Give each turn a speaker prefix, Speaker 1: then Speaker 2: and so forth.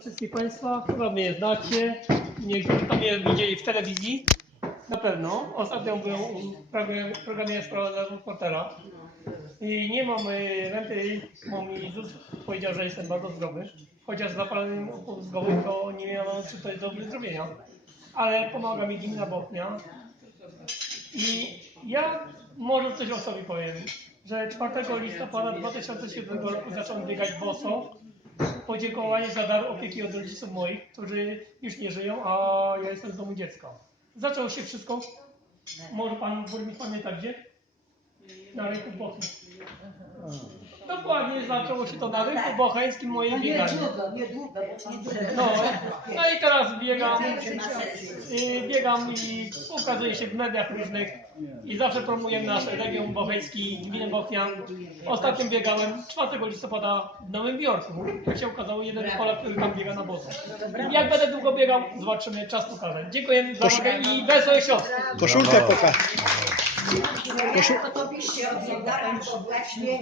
Speaker 1: Wszystkich Państwa, chyba mnie znacie, niektórzy mnie widzieli w telewizji, na pewno. Ostatnio byłem w programie, programie Sprawa reportera i nie mam y, renty, bo mi ZUS powiedział, że jestem bardzo zdrowy, chociaż zapalenie mózgowy to nie to jest do wyzdrowienia, ale pomaga mi gmina Bochnia. I ja może coś o sobie powiem, że 4 listopada 2007 roku zacząłem biegać boso. Podziękowanie za dar opieki od rodziców moich, którzy już nie żyją, a ja jestem z domu dziecka. Zaczęło się wszystko, może pan burmistrz pamięta gdzie? Na rynku Bochni. Zaczęło się to na rynku bocheńskim moje
Speaker 2: No
Speaker 1: bieganie.
Speaker 2: niedługo, niedługo, niedługo.
Speaker 1: No, no i teraz biegam, y, biegam i ukazuję się w mediach różnych i zawsze promuję nasz region bocheński, gminę Bochnia. Ostatnio biegałem 4 listopada w Nowym Jorku. Jak się okazało, jeden Polak, który tam biega na boso. Jak będę długo biegał, zobaczymy, czas pokaże. Dziękuję za uwagę i wesołe siostry.
Speaker 3: Koszulkę pokaż.
Speaker 2: Ja to tobie się oddałem, bo właśnie